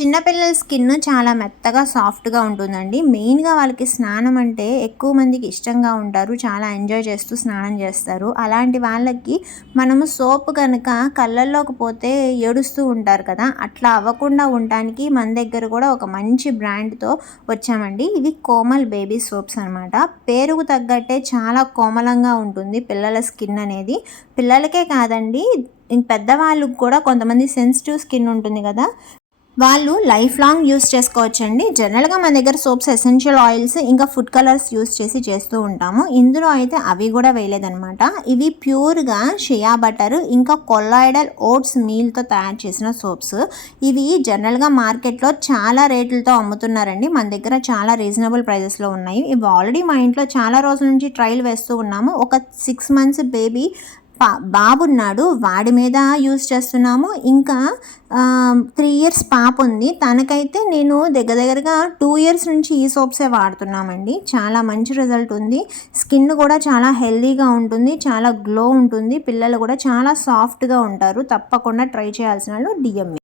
చిన్నపిల్లల స్కిన్ చాలా మెత్తగా సాఫ్ట్‌గా ఉంటుందండి. మెయిన్‌గా వాళ్ళకి స్నానం అంటే ఎక్కువ మందికి ఇష్టంగా ఉంటారు. చాలా ఎంజాయ్ చేస్తూ స్నానం చేస్తారు. అలాంటి వాళ్ళకి మనము సోప్ గనక కళ్ళల్లోకి పోతే ఏడుస్తూ ఉంటారు కదా! అట్లా అవ్వకుండా ఉండటానికి మన దగ్గర కూడా ఒక మంచి బ్రాండ్‌తో వచ్చామండి. ఇవి కోమల్ బేబీ సోప్స్ అనమాట. పేరుకు తగ్గట్టే చాలా కోమలంగా ఉంటుంది పిల్లల స్కిన్ అనేది. పిల్లలకే కాదండి, పెద్దవాళ్ళకి కూడా కొంతమంది సెన్సిటివ్ స్కిన్ ఉంటుంది కదా! వాళ్ళు లైఫ్ లాంగ్ యూస్ చేసుకోవచ్చండి. జనరల్‌గా మన దగ్గర సోప్స్ ఎసెన్షియల్ ఆయిల్స్ ఇంకా ఫుడ్ కలర్స్ యూస్ చేస్తూ ఉంటాము. ఇందులో అయితే అవి కూడా వేయలేదనమాట. ఇవి ప్యూర్‌గా షియా బటర్ ఇంకా కొల్లాయిడల్ ఓట్స్ మీల్‌తో తయారు చేసిన సోప్స్. ఇవి జనరల్‌గా మార్కెట్‌లో చాలా రేట్లతో అమ్ముతున్నారండి. మన దగ్గర చాలా రీజనబుల్ ప్రైజెస్‌లో ఉన్నాయి. ఇవి ఆల్రెడీ మా ఇంట్లో చాలా రోజుల నుంచి ట్రయల్ వేస్తూ ఉన్నాము. ఒక 6 మంత్స్ బేబీ బాబున్నాడు. వాడి మీద యూజ్ చేస్తున్నాము. ఇంకా 3 ఇయర్స్ పాప ఉంది. తనకైతే నేను దగ్గరగా 2 ఇయర్స్ నుంచి ఈ సోప్సే వాడుతున్నామండి. చాలా మంచి రిజల్ట్ ఉంది. స్కిన్ కూడా చాలా హెల్తీగా ఉంటుంది. చాలా గ్లో ఉంటుంది. పిల్లలు కూడా చాలా సాఫ్ట్‌గా ఉంటారు. తప్పకుండా ట్రై చేయాల్సిన వాళ్ళు డిఎంఏ.